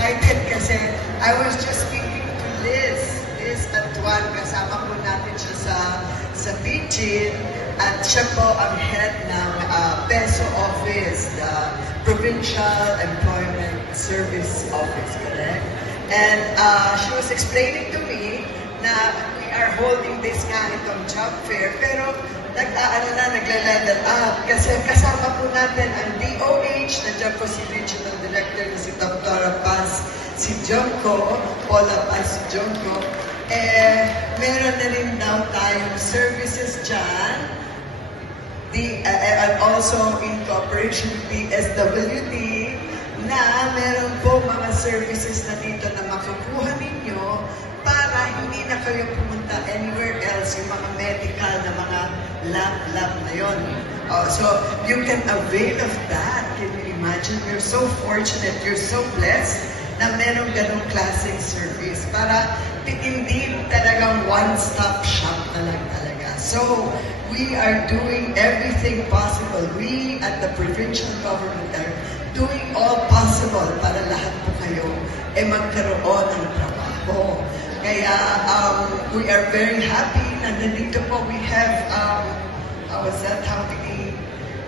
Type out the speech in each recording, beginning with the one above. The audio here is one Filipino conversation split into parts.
excited kasi I was just speaking to Liz Antoine, kasama po natin siya sa Pidgin, at siya po ang head ng PESO Office, the Provincial Employment Service Office, correct? And she was explaining to me na we are holding this nga itong job fair, pero nagle-level up kasi kasama po natin ang DOH, nandiyan po si Regional Director na si Dr. Paz si Jonko, Paula Paz si Jonko, meron na rin daw tayong services dyan, and also in cooperation with DSWD, na meron po mga services na dito na makukuha ninyo para hindi na kayo pumunta anywhere else, yung mga medical na mga lab na yun. So you can avail of that. Can you imagine? You're so fortunate, you're so blessed na meron ganong klaseng service para hindi talagang one-stop shop na lang talaga. So we are doing everything possible. We at the provincial government are doing all possible para lahat po kayo magkaroon ng trabaho. Kaya we are very happy na nandito po we have, how many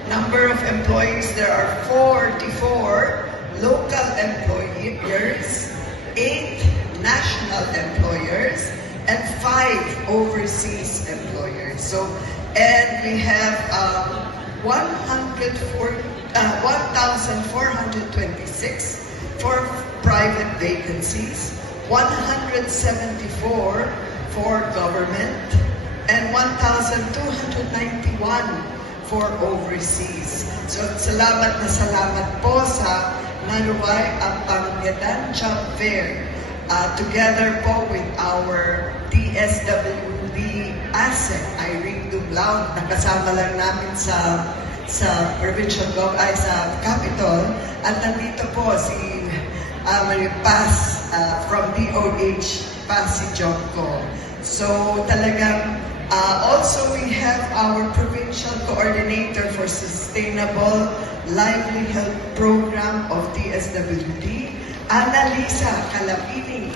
number of employees? There are 44 local employers, 8 national employers, and 5 overseas employers. So, and we have 1,426 for private vacancies, 174 for government, and 1,291 for overseas. So, salamat na salamat po sa naluway ang Pangyadan Job Fair. Together po with our DSWD asset, Irene Dumlao, nakasama lang namin sa provincial sa Capitol, at nandito po si Paz from DOH, Paz si Jonko. So talagang also we have our provincial coordinator for sustainable livelihood program of DSWD, Annalisa Calapini.